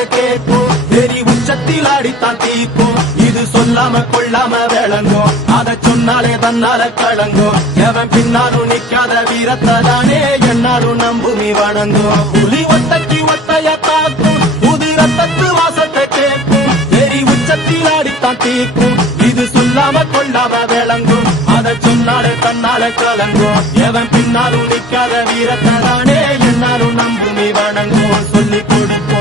வாசத்தை கேட்கும், வெறி உச்சத்தில் ஆடித்தான் தீக்கும். இது சொல்லாம கொள்ளாம விளங்கும், அதை சொன்னாலே தன்னால கலங்கும். எவன் பின்னாலும் நிக்காத வீரத்தை தானே என்னாலும் நம்புமி வணங்கும். புலி ஒத்தைக்கு ஒத்தைய தாக்கும், புது ரத்தத்து வாசத்தை கேட்கும், வெறி உச்சத்தில் ஆடித்தான் தீக்கும். இது சொல்லாம கொள்ளாம விளங்கும், அதை சொன்னாலே தன்னால கலங்கும். எவன் பின்னாலும் நிக்காத வீரத்தை தானே என்னாலும் நம்புமி வணங்கும். சொல்லிக் கொடுப்போம்